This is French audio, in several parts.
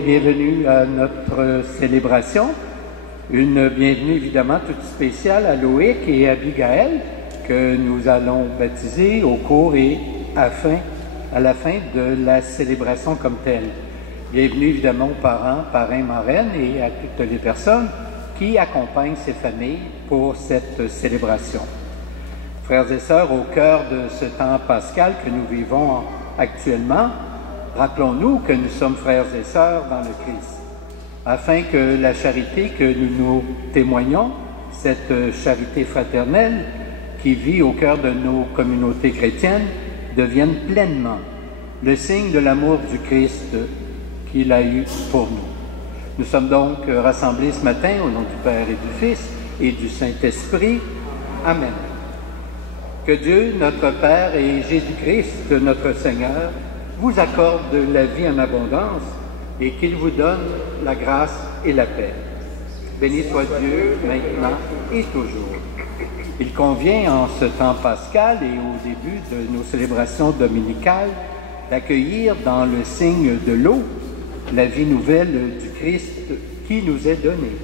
et bienvenue à notre célébration. Une bienvenue évidemment toute spéciale à Loïc et à Abigail que nous allons baptiser au cours et à la fin de la célébration comme telle. Bienvenue évidemment aux parents, parrains, marraines et à toutes les personnes qui accompagnent ces familles pour cette célébration. Frères et sœurs, au cœur de ce temps pascal que nous vivons actuellement, rappelons-nous que nous sommes frères et sœurs dans le Christ, afin que la charité que nous témoignons, cette charité fraternelle qui vit au cœur de nos communautés chrétiennes, devienne pleinement le signe de l'amour du Christ qu'il a eu pour nous. Nous sommes donc rassemblés ce matin au nom du Père et du Fils et du Saint-Esprit. Amen. Que Dieu, notre Père, et Jésus-Christ, notre Seigneur, vous accorde la vie en abondance et qu'il vous donne la grâce et la paix. Béni soit Dieu, maintenant et toujours. Il convient en ce temps pascal et au début de nos célébrations dominicales d'accueillir dans le signe de l'eau la vie nouvelle du Christ qui nous est donnée.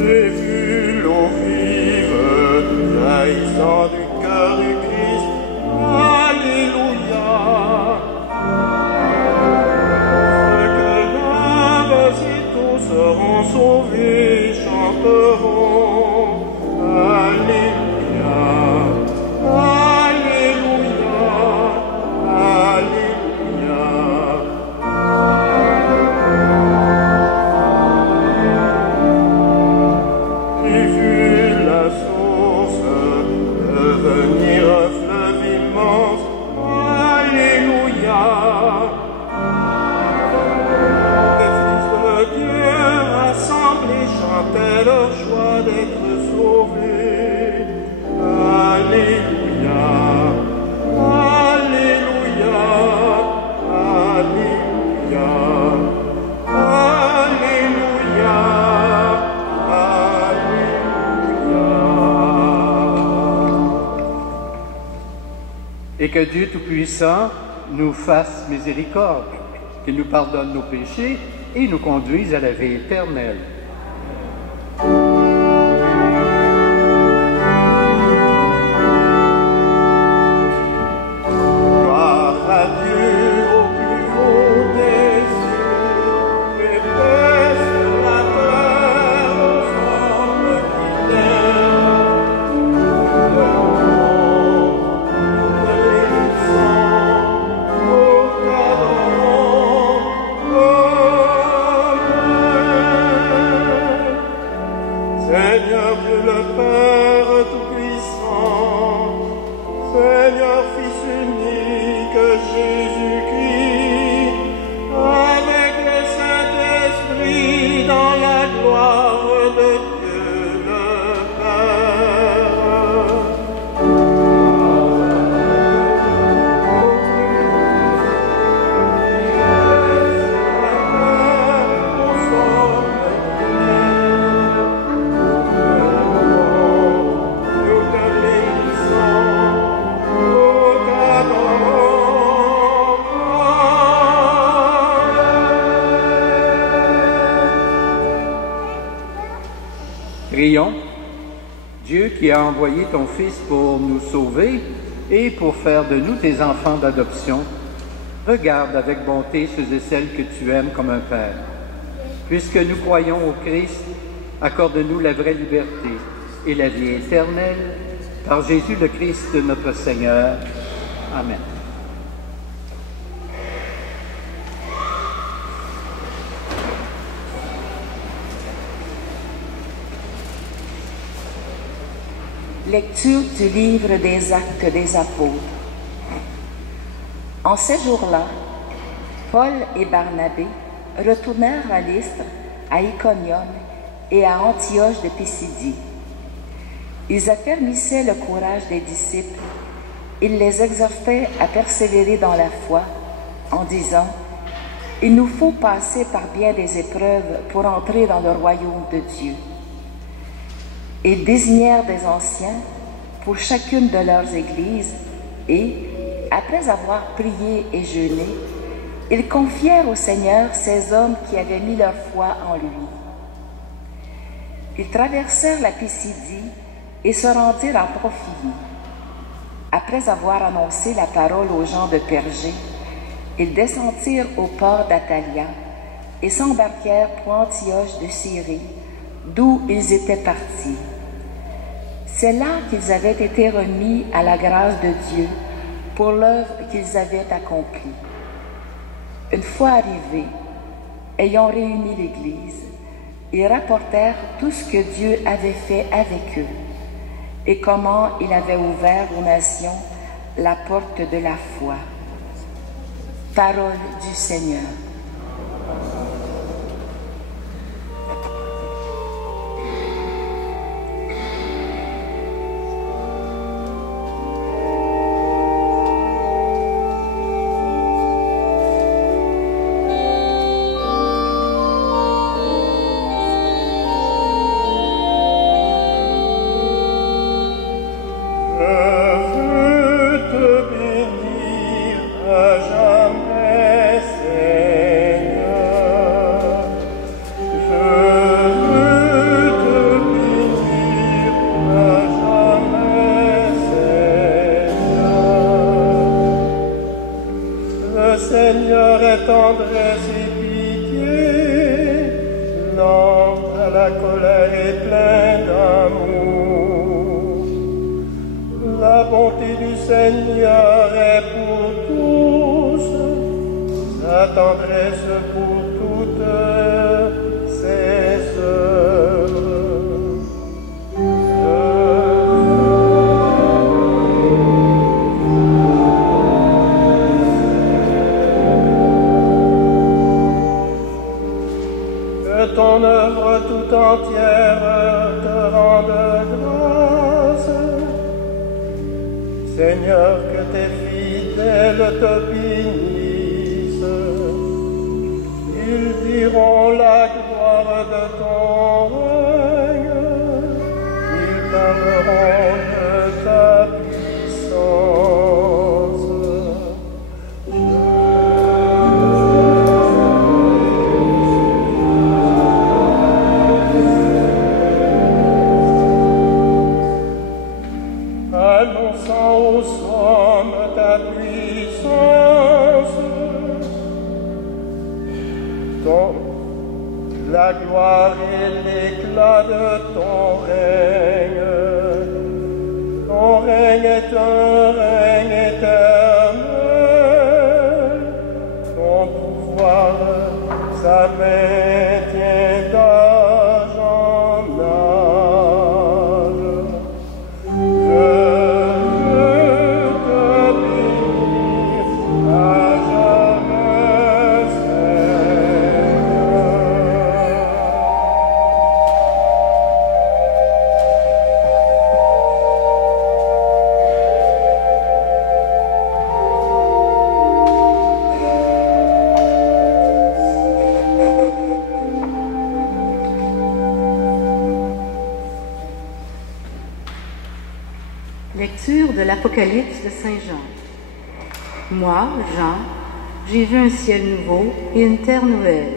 J'ai vu l'eau vive jaillissant du cœur du Christ. Alléluia. Ceux que l'âme et tous seront sauvés chanteront. Alléluia. Alléluia. Alléluia. J'ai vu la source devenir un fleuve immense. Alléluia. Les fils de Dieu rassemblés chantaient leur joie d'être sauvés. Alléluia. Alléluia. Alléluia. Alléluia. Et que Dieu Tout-Puissant nous fasse miséricorde, qu'il nous pardonne nos péchés et nous conduise à la vie éternelle. Gloire à Dieu au plus haut des cieux, et paix sur la terre aux hommes fidèles. Nous bénissons, nous t'adorons. Amen. Seigneur Dieu le Père Tout-Puissant, Seigneur Fils unique Jésus-Christ, avec le Saint-Esprit dans la gloire de Dieu le Père. Nous te bénissons, nous t'adorons. Prions. Dieu qui a envoyé ton Fils pour nous sauver et pour faire de nous tes enfants d'adoption, regarde avec bonté ceux et celles que tu aimes comme un Père. Puisque nous croyons au Christ, accorde-nous la vraie liberté et la vie éternelle par Jésus le Christ notre Seigneur. Amen. Lecture du livre des Actes des Apôtres. En ces jours-là, Paul et Barnabé retournèrent à Lystre, à Iconium et à Antioche de Pisidie. Ils affermissaient le courage des disciples. Ils les exhortaient à persévérer dans la foi en disant « Il nous faut passer par bien des épreuves pour entrer dans le royaume de Dieu. » Ils désignèrent des anciens pour chacune de leurs églises et, après avoir prié et jeûné, ils confièrent au Seigneur ces hommes qui avaient mis leur foi en lui. Ils traversèrent la Pisidie et se rendirent en Pamphylie. Après avoir annoncé la parole aux gens de Pergé, ils descendirent au port d'Atalia et s'embarquèrent pour Antioche de Syrie, d'où ils étaient partis. C'est là qu'ils avaient été remis à la grâce de Dieu pour l'œuvre qu'ils avaient accomplie. Une fois arrivés, ayant réuni l'Église, ils rapportèrent tout ce que Dieu avait fait avec eux et comment il avait ouvert aux nations la porte de la foi. Parole du Seigneur. Ton œuvre tout entière te rende grâce. Seigneur, que tes fidèles te bénissent. Ils diront la gloire de ton règne. Ils parleront de ta puissance. Annonçant aux hommes ta puissance, la gloire et l'éclat de ton règne. Ton règne est un règne éternel, ton pouvoir, sa main tient d'âge en âge. Lecture de l'Apocalypse de Saint Jean. Moi, Jean, j'ai vu un ciel nouveau et une terre nouvelle,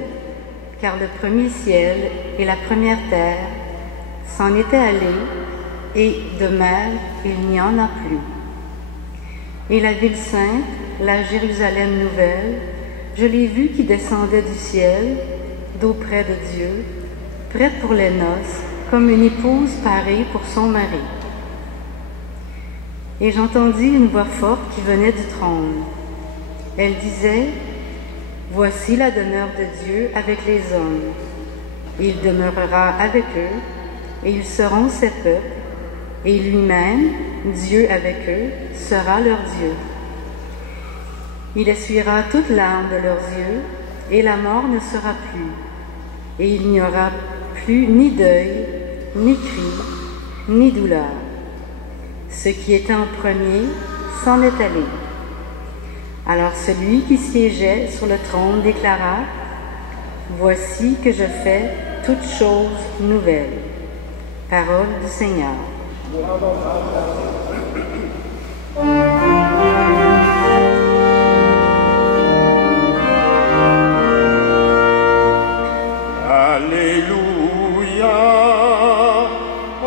car le premier ciel et la première terre s'en étaient allés, et de mer il n'y en a plus. Et la ville sainte, la Jérusalem nouvelle, je l'ai vue qui descendait du ciel, d'auprès de Dieu, prête pour les noces, comme une épouse parée pour son mari. Et j'entendis une voix forte qui venait du trône. Elle disait, « Voici la demeure de Dieu avec les hommes. Il demeurera avec eux, et ils seront ses peuples, et lui-même, Dieu avec eux, sera leur Dieu. Il essuiera toute larme de leurs yeux, et la mort ne sera plus, et il n'y aura plus ni deuil, ni cri, ni douleur. Ce qui était en premier s'en est allé. » Alors celui qui siégeait sur le trône déclara, « Voici que je fais toutes choses nouvelles. » Parole du Seigneur. Alléluia,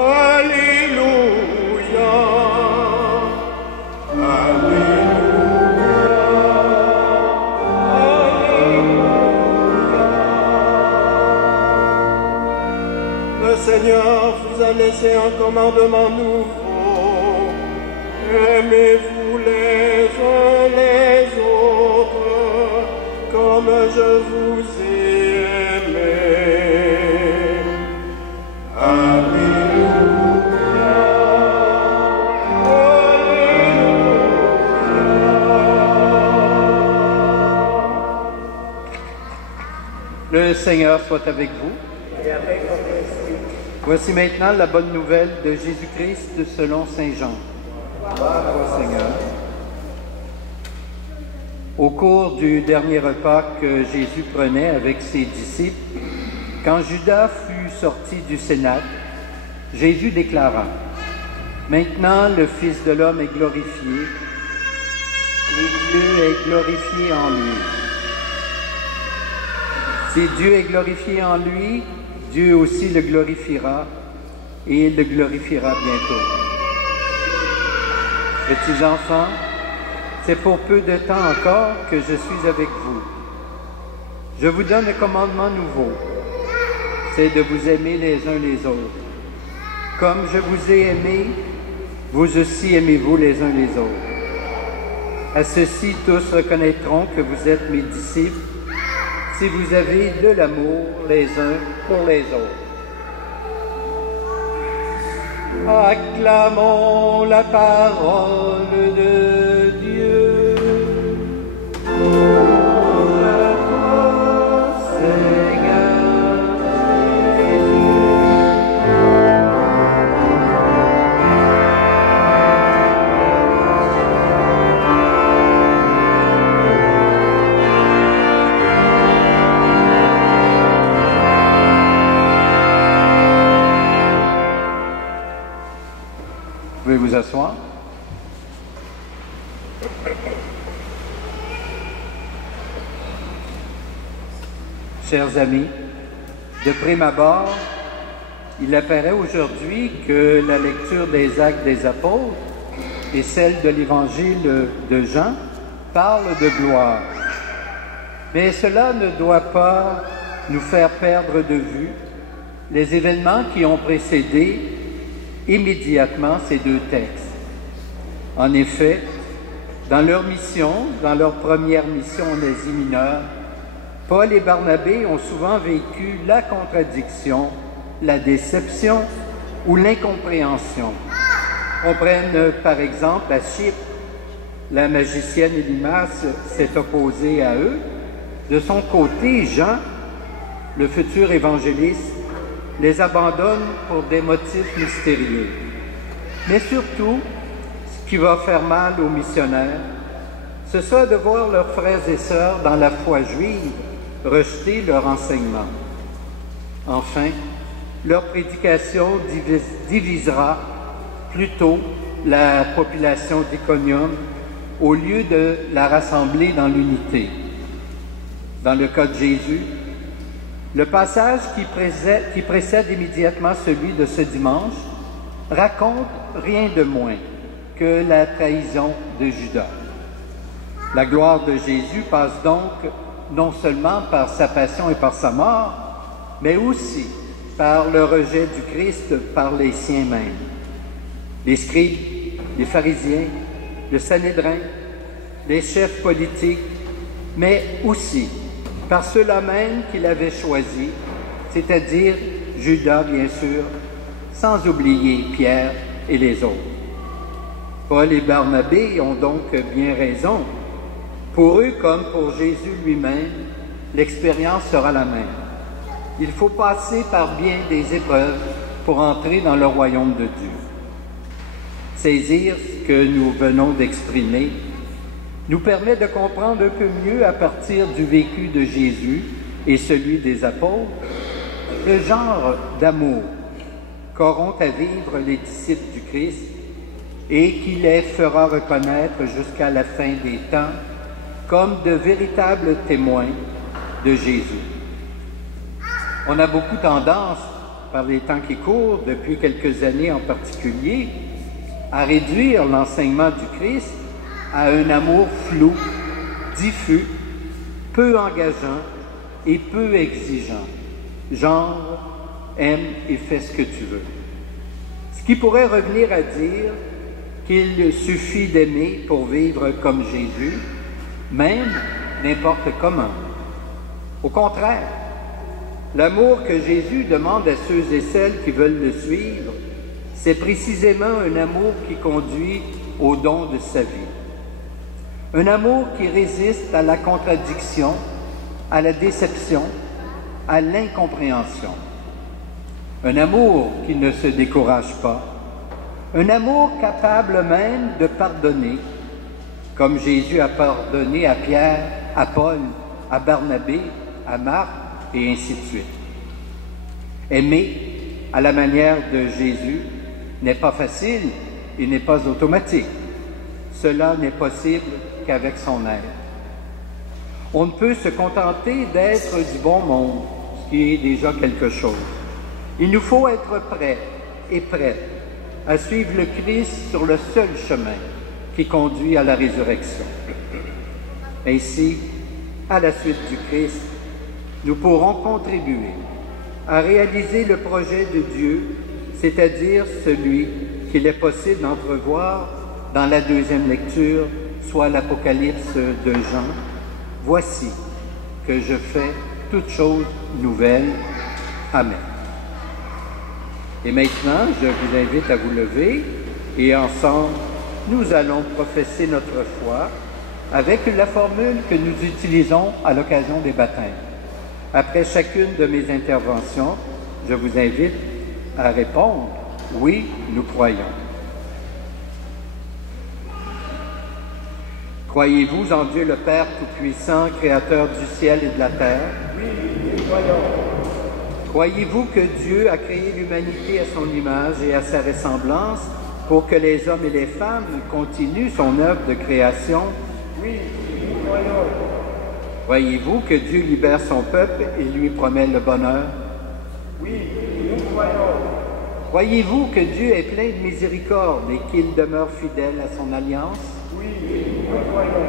Alléluia, Alléluia. Le Seigneur vous a laissé un commandement nouveau. Aimez-vous les uns les autres comme je vous ai aimé. Alléluia, Alléluia. Le Seigneur soit avec vous. Et avec votre esprit. Voici maintenant la bonne nouvelle de Jésus-Christ selon Saint Jean. Gloire à toi, Seigneur. Au cours du dernier repas que Jésus prenait avec ses disciples, quand Judas fut sorti du cénacle, Jésus déclara: « Maintenant le Fils de l'homme est glorifié, et Dieu est glorifié en lui. Si Dieu est glorifié en lui, Dieu aussi le glorifiera, et il le glorifiera bientôt. Petits enfants, c'est pour peu de temps encore que je suis avec vous. Je vous donne un commandement nouveau, c'est de vous aimer les uns les autres. Comme je vous ai aimé, vous aussi aimez-vous les uns les autres. À ceci, tous reconnaîtront que vous êtes mes disciples, si vous avez de l'amour les uns pour les autres. Acclamons la parole de Dieu. Louange à toi, Seigneur Vous pouvez vous asseoir. Chers amis, de prime abord, il apparaît aujourd'hui que la lecture des Actes des Apôtres et celle de l'Évangile de Jean parle de gloire. Mais cela ne doit pas nous faire perdre de vue les événements qui ont précédé immédiatement ces deux textes. En effet, dans leur mission, dans leur première mission en Asie mineure, Paul et Barnabé ont souvent vécu la contradiction, la déception ou l'incompréhension. On prenne par exemple à Chypre, la magicienne Élymas s'est opposée à eux. De son côté, Jean, le futur évangéliste, les abandonne pour des motifs mystérieux. Mais surtout, ce qui va faire mal aux missionnaires, ce sera de voir leurs frères et sœurs dans la foi juive rejeter leur enseignement. Enfin, leur prédication divisera plutôt la population d'Iconium au lieu de la rassembler dans l'unité. Dans le cas de Jésus, le passage qui précède immédiatement celui de ce dimanche raconte rien de moins que la trahison de Judas. La gloire de Jésus passe donc non seulement par sa passion et par sa mort, mais aussi par le rejet du Christ par les siens mêmes. Les scribes, les pharisiens, le Sanhédrin, les chefs politiques, mais aussi par ceux-là même qu'il avait choisis, c'est-à-dire Judas, bien sûr, sans oublier Pierre et les autres. Paul et Barnabé ont donc bien raison. Pour eux, comme pour Jésus lui-même, l'expérience sera la même. Il faut passer par bien des épreuves pour entrer dans le royaume de Dieu. Saisir ce que nous venons d'exprimer nous permet de comprendre un peu mieux, à partir du vécu de Jésus et celui des apôtres, le genre d'amour qu'auront à vivre les disciples du Christ et qui les fera reconnaître jusqu'à la fin des temps comme de véritables témoins de Jésus. On a beaucoup tendance, par les temps qui courent, depuis quelques années en particulier, à réduire l'enseignement du Christ à un amour flou, diffus, peu engageant et peu exigeant. Genre, aime et fais ce que tu veux. Ce qui pourrait revenir à dire qu'il suffit d'aimer pour vivre comme Jésus, même n'importe comment. Au contraire, l'amour que Jésus demande à ceux et celles qui veulent le suivre, c'est précisément un amour qui conduit au don de sa vie. Un amour qui résiste à la contradiction, à la déception, à l'incompréhension. Un amour qui ne se décourage pas. Un amour capable même de pardonner, comme Jésus a pardonné à Pierre, à Paul, à Barnabé, à Marc, et ainsi de suite. Aimer à la manière de Jésus n'est pas facile et n'est pas automatique. Cela n'est possible qu'avec son aide. On ne peut se contenter d'être du bon monde, ce qui est déjà quelque chose. Il nous faut être prêts et prêtes à suivre le Christ sur le seul chemin qui conduit à la résurrection. Ainsi, à la suite du Christ, nous pourrons contribuer à réaliser le projet de Dieu, c'est-à-dire celui qu'il est possible d'entrevoir dans la deuxième lecture, soit l'Apocalypse de Jean. Voici que je fais toutes choses nouvelles. Amen. Et maintenant, je vous invite à vous lever et ensemble, nous allons professer notre foi avec la formule que nous utilisons à l'occasion des baptêmes. Après chacune de mes interventions, je vous invite à répondre « Oui, nous croyons ». Croyez-vous en Dieu le Père Tout-Puissant, Créateur du ciel et de la terre? Oui, nous croyons. Croyez-vous que Dieu a créé l'humanité à son image et à sa ressemblance pour que les hommes et les femmes continuent son œuvre de création? Oui, nous croyons. Croyez-vous que Dieu libère son peuple et lui promet le bonheur? Oui, nous croyons. Croyez-vous que Dieu est plein de miséricorde et qu'il demeure fidèle à son alliance? Oui, nous croyons.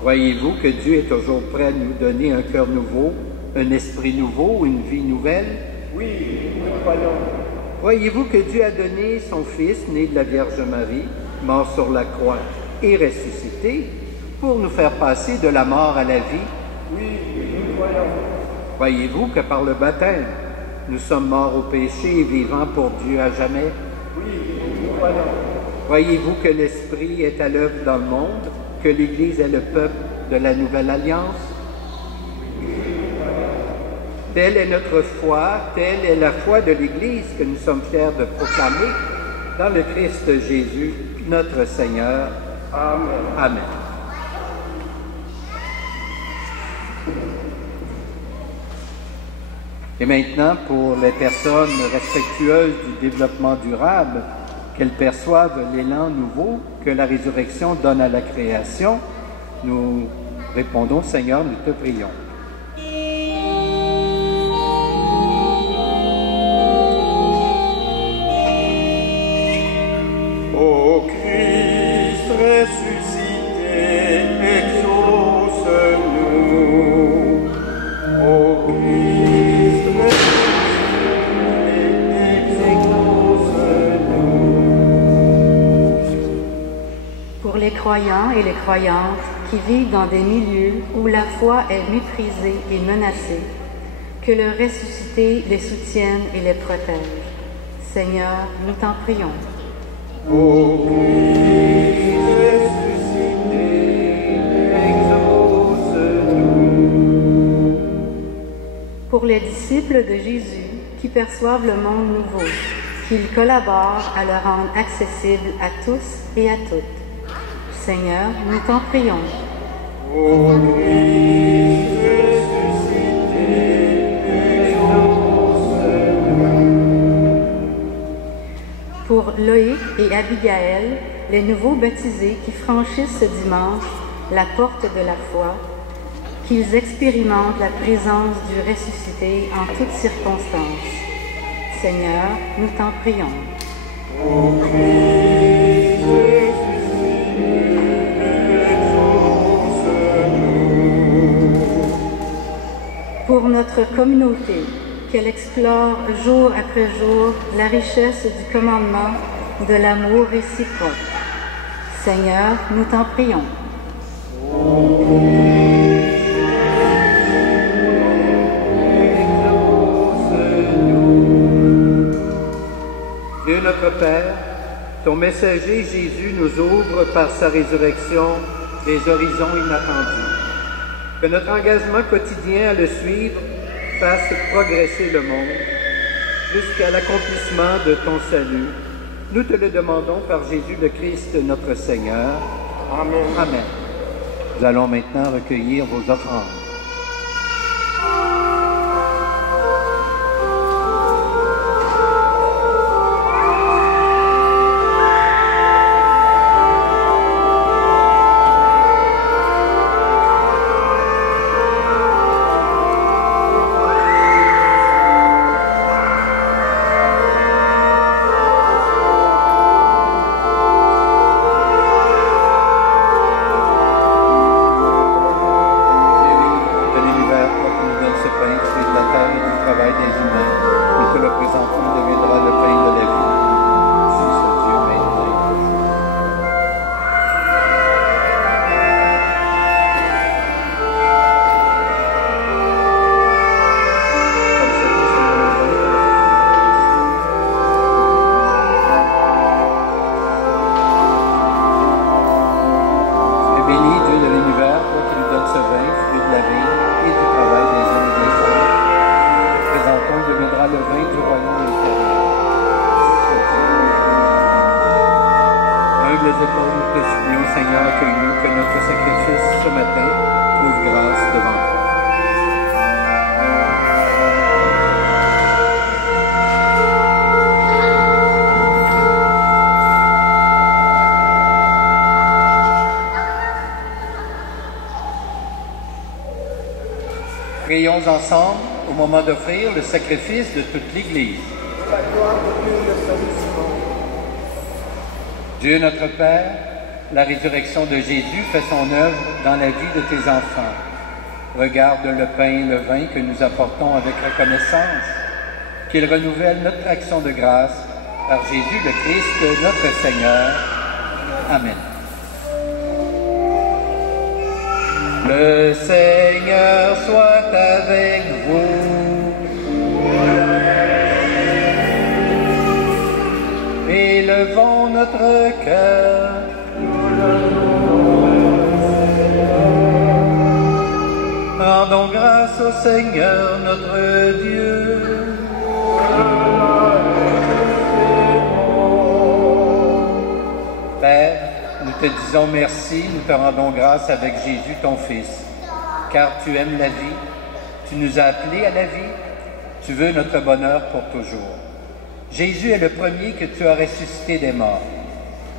Croyez-vous que Dieu est toujours prêt à nous donner un cœur nouveau, un esprit nouveau, une vie nouvelle? Oui, nous croyons. Croyez-vous que Dieu a donné son Fils, né de la Vierge Marie, mort sur la croix et ressuscité, pour nous faire passer de la mort à la vie? Oui, nous croyons. Croyez-vous que par le baptême, nous sommes morts au péché et vivants pour Dieu à jamais? Oui, nous croyons. Croyez-vous que l'Esprit est à l'œuvre dans le monde, que l'Église est le peuple de la Nouvelle Alliance? Telle est notre foi, telle est la foi de l'Église que nous sommes fiers de proclamer dans le Christ Jésus, notre Seigneur. Amen. Amen. Et maintenant, pour les personnes respectueuses du développement durable, qu'elles perçoivent l'élan nouveau que la résurrection donne à la création, nous répondons, Seigneur, nous te prions. Ô Christ ressuscité, exauce-nous. Ô Christ ressuscité, exauce-nous. Pour les croyants et les croyantes qui vivent dans des milieux où la foi est méprisée et menacée, que le ressuscité les soutienne et les protège. Seigneur, nous t'en prions. Ô Christ ressuscité, exauce-nous. Pour les disciples de Jésus qui perçoivent le monde nouveau, qu'ils collaborent à le rendre accessible à tous et à toutes. Seigneur, nous t'en prions. Ô Christ ressuscité, exauce-nous. pour Loïc et Abigaël, les nouveaux baptisés qui franchissent ce dimanche la porte de la foi, qu'ils expérimentent la présence du ressuscité en toutes circonstances. Seigneur, nous t'en prions. Ô Christ ressuscité, exauce-nous. Pour notre communauté, qu'elle explore jour après jour la richesse du commandement de l'amour réciproque. Seigneur, nous t'en prions. Dieu notre Père, ton messager Jésus nous ouvre par sa résurrection des horizons inattendus. Que notre engagement quotidien à le suivre fasse progresser le monde jusqu'à l'accomplissement de ton salut. Nous te le demandons par Jésus le Christ, notre Seigneur. Amen. Amen. Nous allons maintenant recueillir vos offrandes. Prions ensemble au moment d'offrir le sacrifice de toute l'Église. Dieu notre Père, la résurrection de Jésus fait son œuvre dans la vie de tes enfants. Regarde le pain et le vin que nous apportons avec reconnaissance, qu'il renouvelle notre action de grâce par Jésus le Christ, notre Seigneur. Amen. Le Seigneur soit avec vous. Élevons notre cœur. Rendons grâce au Seigneur notre Dieu. Père, nous te disons merci, nous te rendons grâce avec Jésus ton Fils, car tu aimes la vie, tu nous as appelés à la vie, tu veux notre bonheur pour toujours. Jésus est le premier que tu as ressuscité des morts.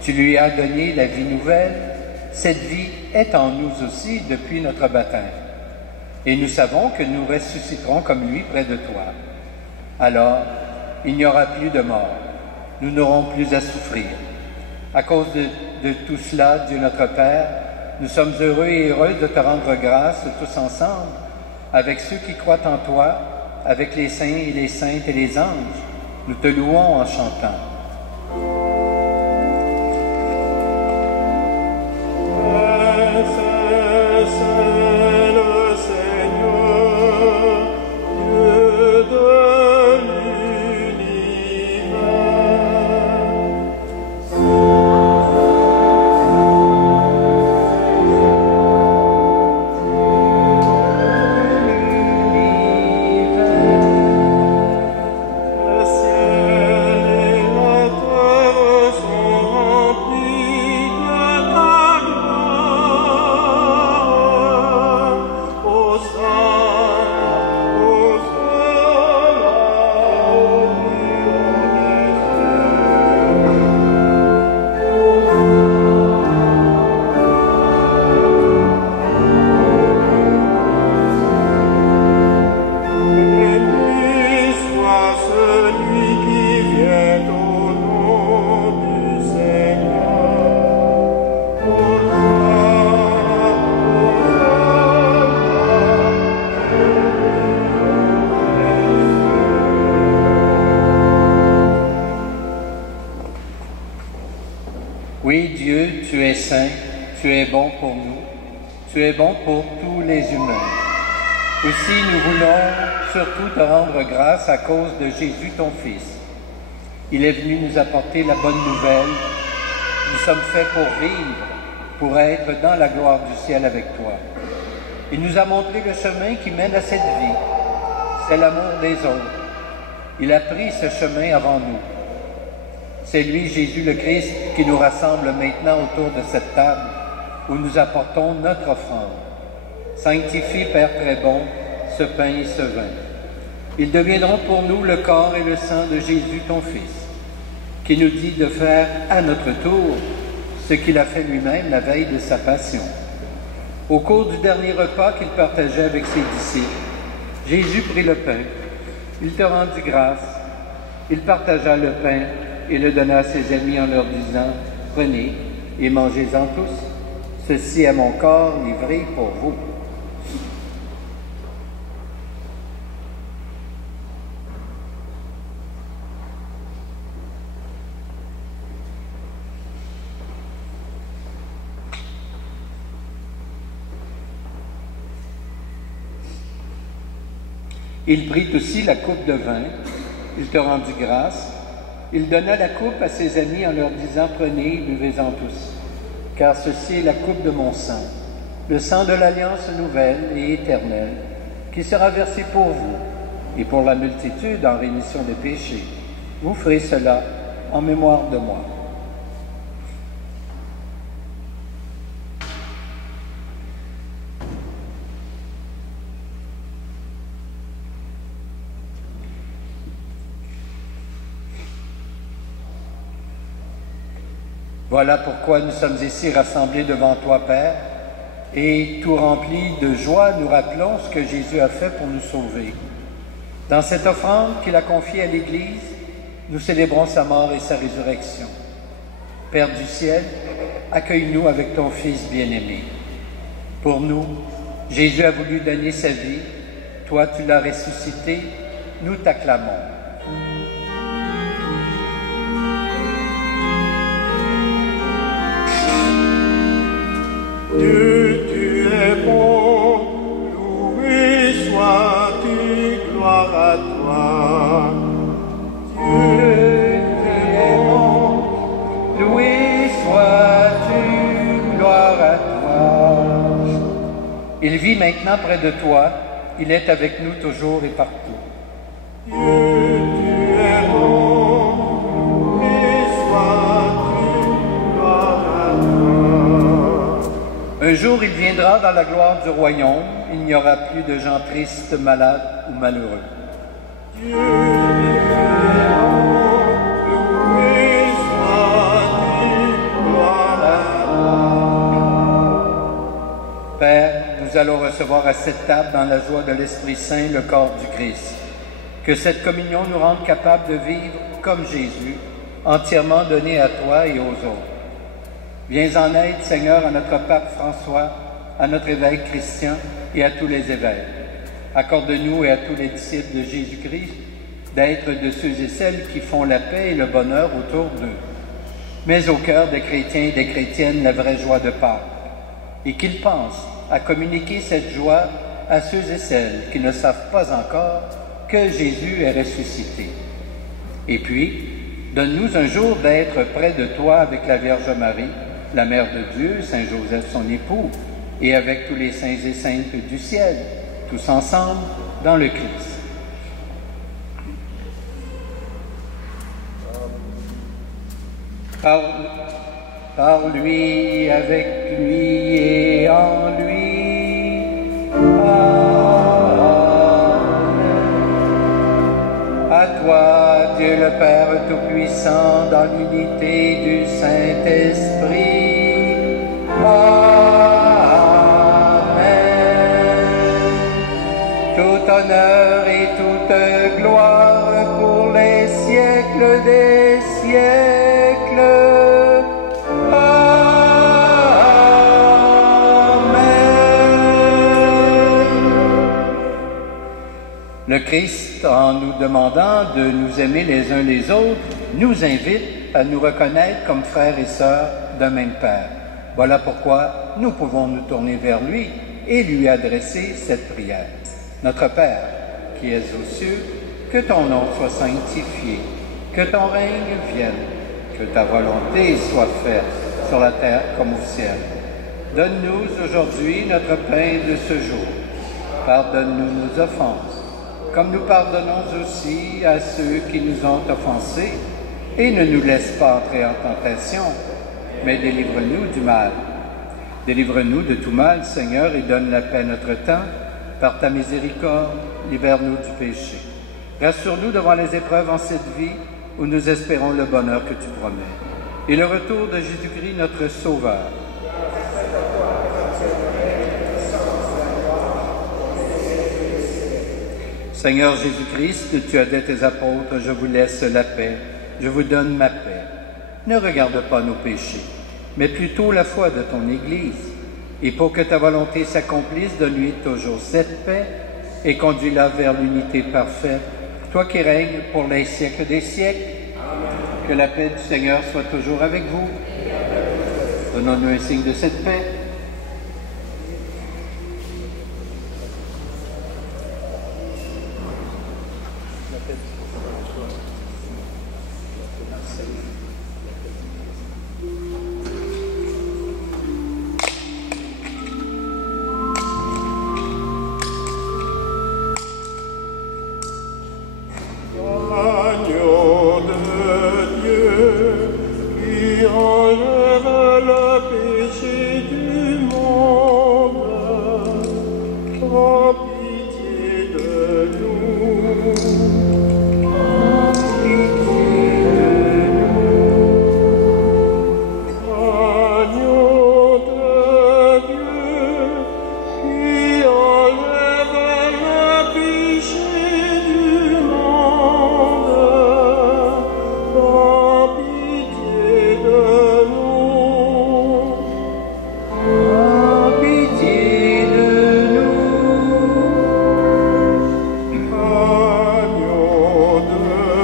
Tu lui as donné la vie nouvelle. Cette vie est en nous aussi depuis notre baptême. Et nous savons que nous ressusciterons comme lui près de toi. Alors, il n'y aura plus de mort. Nous n'aurons plus à souffrir. À cause de tout cela, Dieu notre Père, nous sommes heureux et heureuses de te rendre grâce tous ensemble, avec ceux qui croient en toi, avec les saints et les saintes et les anges. Nous te louons en chantant. Le ciel et la Dieu, tu es saint, tu es bon pour nous, tu es bon pour tous les humains. Aussi, nous voulons surtout te rendre grâce à cause de Jésus, ton Fils. Il est venu nous apporter la bonne nouvelle. Nous sommes faits pour vivre, pour être dans la gloire du ciel avec toi. Il nous a montré le chemin qui mène à cette vie. C'est l'amour des autres. Il a pris ce chemin avant nous. C'est lui, Jésus le Christ, qui nous rassemble maintenant autour de cette table où nous apportons notre offrande. Sanctifie, Père très bon, ce pain et ce vin. Ils deviendront pour nous le corps et le sang de Jésus, ton Fils, qui nous dit de faire à notre tour ce qu'il a fait lui-même la veille de sa passion. Au cours du dernier repas qu'il partageait avec ses disciples, Jésus prit le pain, il te rendit grâce, il partagea le pain et le donna à ses amis en leur disant « Prenez et mangez-en tous, ceci est mon corps livré pour vous. » Il prit aussi la coupe de vin, il te rendit grâce, il donna la coupe à ses amis en leur disant « Prenez, buvez-en tous, car ceci est la coupe de mon sang, le sang de l'alliance nouvelle et éternelle, qui sera versé pour vous et pour la multitude en rémission des péchés. Vous ferez cela en mémoire de moi. » Voilà pourquoi nous sommes ici rassemblés devant toi, Père, et tout remplis de joie, nous rappelons ce que Jésus a fait pour nous sauver. Dans cette offrande qu'il a confiée à l'Église, nous célébrons sa mort et sa résurrection. Père du ciel, accueille-nous avec ton Fils bien-aimé. Pour nous, Jésus a voulu donner sa vie, toi tu l'as ressuscité, nous t'acclamons. Dieu, tu es bon, loué sois-tu, gloire à toi. Dieu, tu es bon, loué sois-tu, gloire à toi. Il vit maintenant près de toi, il est avec nous toujours et partout. Dieu, tu es bon, loué sois-tu, gloire à toi. Un jour, il viendra dans la gloire du royaume, il n'y aura plus de gens tristes, malades ou malheureux. Dieu, tu es bon, loué sois-tu, gloire à toi. Père, nous allons recevoir à cette table, dans la joie de l'Esprit Saint, le corps du Christ. Que cette communion nous rende capables de vivre comme Jésus, entièrement donné à toi et aux autres. Viens en aide, Seigneur, à notre pape François, à notre évêque Christian et à tous les évêques. Accorde-nous et à tous les disciples de Jésus-Christ d'être de ceux et celles qui font la paix et le bonheur autour d'eux. Mets au cœur des chrétiens et des chrétiennes la vraie joie de Pâques, et qu'ils pensent à communiquer cette joie à ceux et celles qui ne savent pas encore que Jésus est ressuscité. Et puis, donne-nous un jour d'être près de toi avec la Vierge Marie, la Mère de Dieu, Saint Joseph son époux, et avec tous les saints et saintes du ciel, tous ensemble dans le Christ. Par lui, avec lui et en lui. Amen. À toi, Dieu le Père Tout-Puissant, dans l'unité du Saint-Esprit. Amen. Tout honneur et toute gloire pour les siècles des siècles. Le Christ, en nous demandant de nous aimer les uns les autres, nous invite à nous reconnaître comme frères et sœurs d'un même Père. Voilà pourquoi nous pouvons nous tourner vers lui et lui adresser cette prière. Notre Père, qui es aux cieux, que ton nom soit sanctifié, que ton règne vienne, que ta volonté soit faite sur la terre comme au ciel. Donne-nous aujourd'hui notre pain de ce jour. Pardonne-nous nos offenses, comme nous pardonnons aussi à ceux qui nous ont offensés, et ne nous laisse pas entrer en tentation, mais délivre-nous du mal. Délivre-nous de tout mal, Seigneur, et donne la paix à notre temps. Par ta miséricorde, libère-nous du péché. Rassure-nous devant les épreuves en cette vie, où nous espérons le bonheur que tu promets, et le retour de Jésus-Christ, notre Sauveur. Seigneur Jésus-Christ, tu as dit à tes apôtres, je vous laisse la paix, je vous donne ma paix. Ne regarde pas nos péchés, mais plutôt la foi de ton Église. Et pour que ta volonté s'accomplisse, donne-lui toujours cette paix et conduis-la vers l'unité parfaite, toi qui règnes pour les siècles des siècles. Que la paix du Seigneur soit toujours avec vous. Donnons-nous un signe de cette paix. Agneau de Dieu, qui enlève le péché du monde, prends pitié de nous. Agneau de Dieu, qui enlève le péché du monde, prends pitié de nous. Prends pitié de nous. Agneau de Dieu,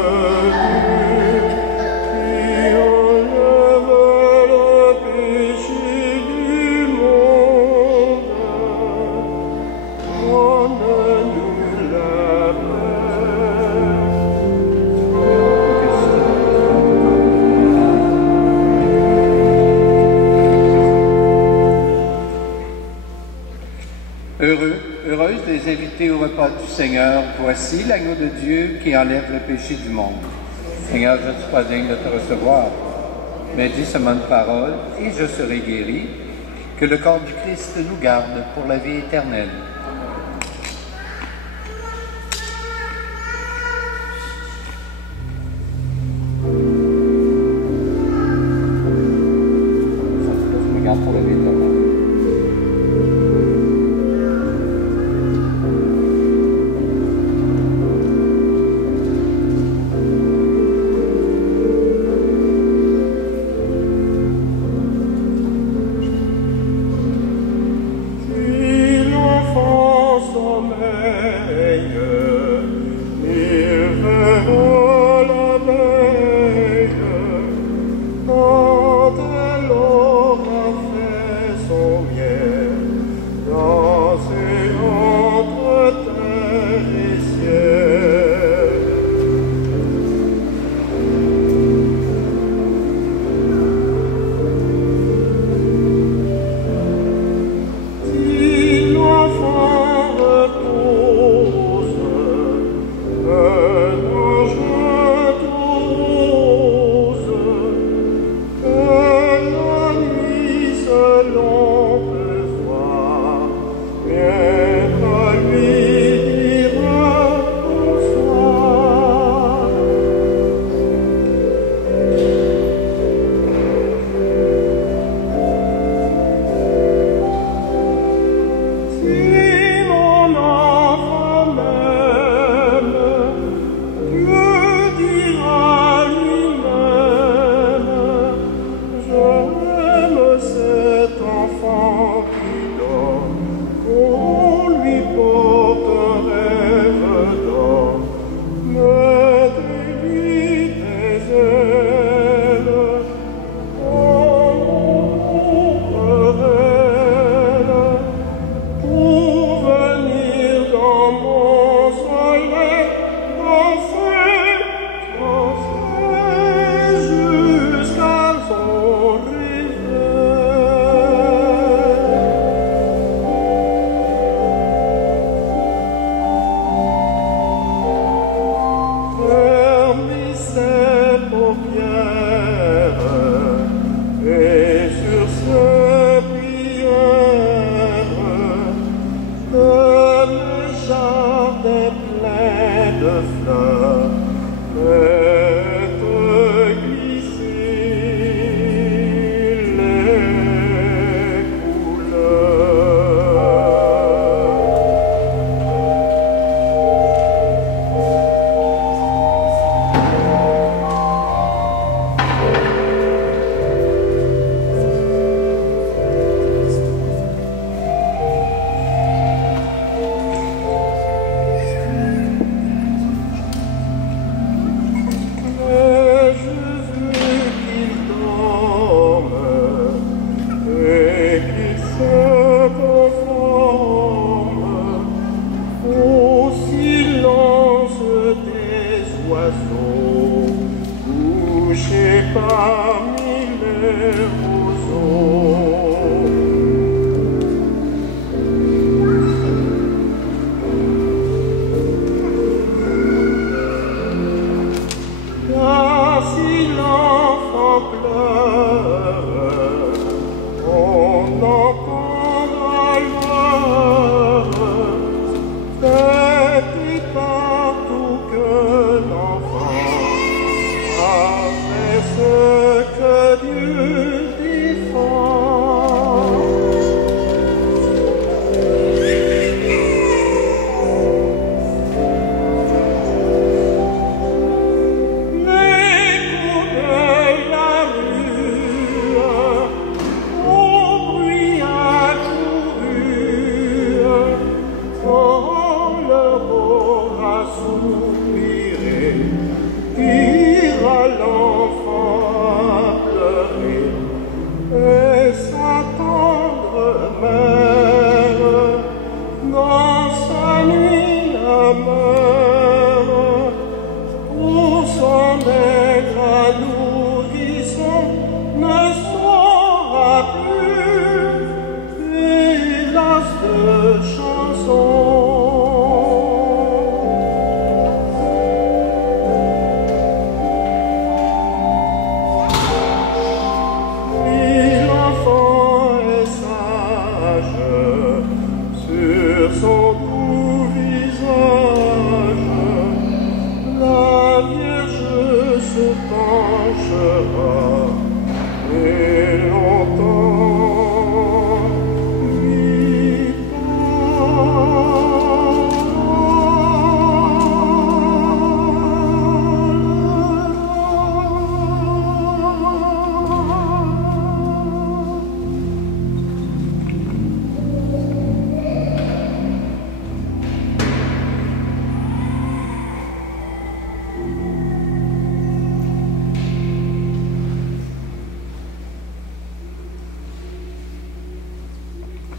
qui enlève le péché du monde, donne-nous la Heureuse des invités au repas du Seigneur, voici l'agneau de Dieu qui enlève le péché du monde. Seigneur, je ne suis pas digne de te recevoir, mais dis seulement une parole et je serai guéri. Que le corps du Christ nous garde pour la vie éternelle. Je me garde pour la vie éternelle. Si l'enfant sommeille, il verra la veille, quand elle aura fait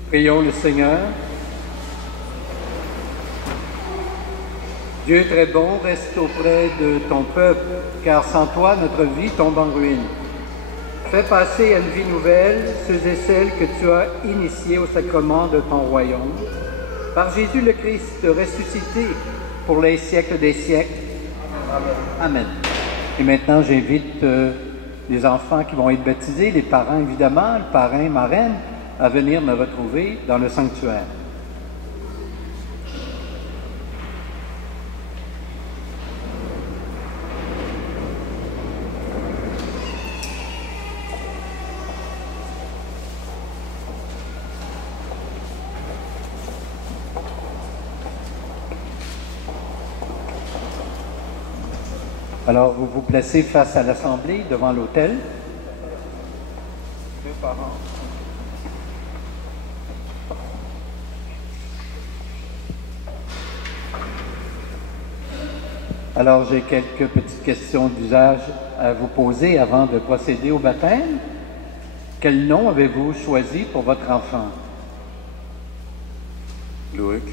Prions le Seigneur. Dieu très bon, reste auprès de ton peuple, car sans toi, notre vie tombe en ruine. Fais passer à une vie nouvelle ceux et celles que tu as initiés au sacrement de ton royaume. Par Jésus le Christ, ressuscité pour les siècles des siècles. Amen. Et maintenant, j'invite les enfants qui vont être baptisés, les parents évidemment, le parrain, marraine, à venir me retrouver dans le sanctuaire. Alors, vous vous placez face à l'Assemblée, devant l'autel. Deux parents. Alors, j'ai quelques petites questions d'usage à vous poser avant de procéder au baptême. Quel nom avez-vous choisi pour votre enfant? Loïc.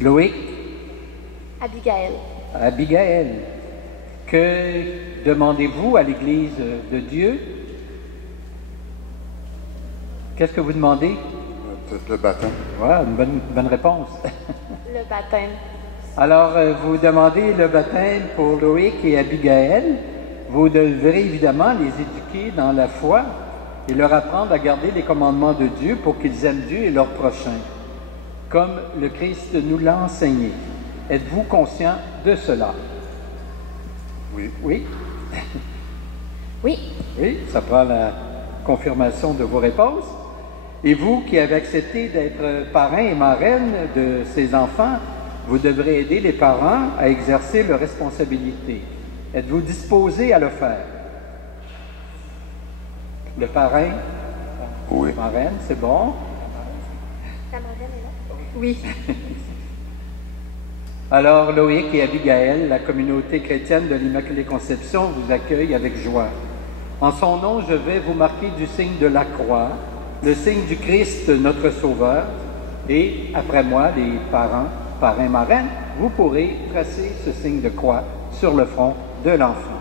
Loïc? Abigail. Abigail. Que demandez-vous à l'Église de Dieu? Qu'est-ce que vous demandez? Peut-être le baptême. Voilà, une bonne réponse. Le baptême. Alors, vous demandez le baptême pour Loïc et Abigail. Vous devrez évidemment les éduquer dans la foi et leur apprendre à garder les commandements de Dieu pour qu'ils aiment Dieu et leur prochain, comme le Christ nous l'a enseigné. Êtes-vous conscient de cela? Oui. Oui? Oui. Oui, ça prend la confirmation de vos réponses. Et vous qui avez accepté d'être parrain et marraine de ces enfants, vous devrez aider les parents à exercer leurs responsabilités. Êtes-vous disposé à le faire? Le parrain? Oui. Marraine, c'est bon? La marraine est là. Oui. Alors, Loïc et Abigail, la communauté chrétienne de l'Immaculée Conception vous accueille avec joie. En son nom, je vais vous marquer du signe de la croix, le signe du Christ, notre Sauveur, et après moi, les parents, parrains, marraines, vous pourrez tracer ce signe de croix sur le front de l'enfant.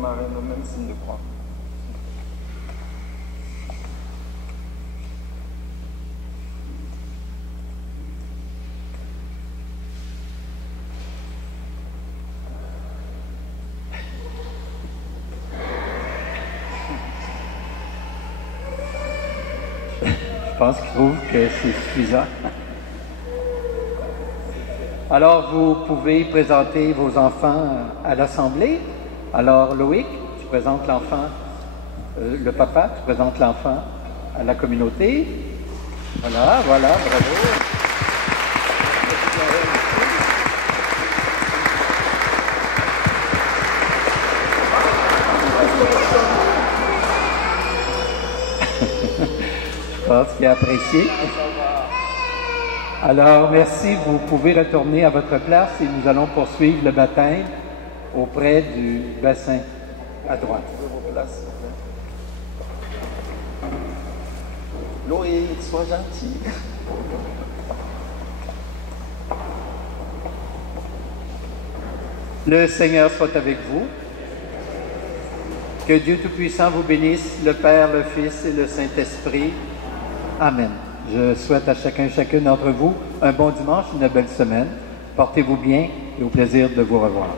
Marraine, le même signe de croix. Je pense qu'il trouve que c'est suffisant. Alors, vous pouvez présenter vos enfants à l'Assemblée. Alors, Loïc, tu présentes l'enfant, le papa, tu présentes l'enfant à la communauté. Voilà, bravo. Je pense qu'il a apprécié. Alors, merci, vous pouvez retourner à votre place et nous allons poursuivre le baptême auprès du bassin à droite. Vos places. Loïc, sois gentil. Le Seigneur soit avec vous. Que Dieu Tout-Puissant vous bénisse, le Père, le Fils et le Saint-Esprit. Amen. Je souhaite à chacune d'entre vous un bon dimanche, une belle semaine. Portez-vous bien et au plaisir de vous revoir.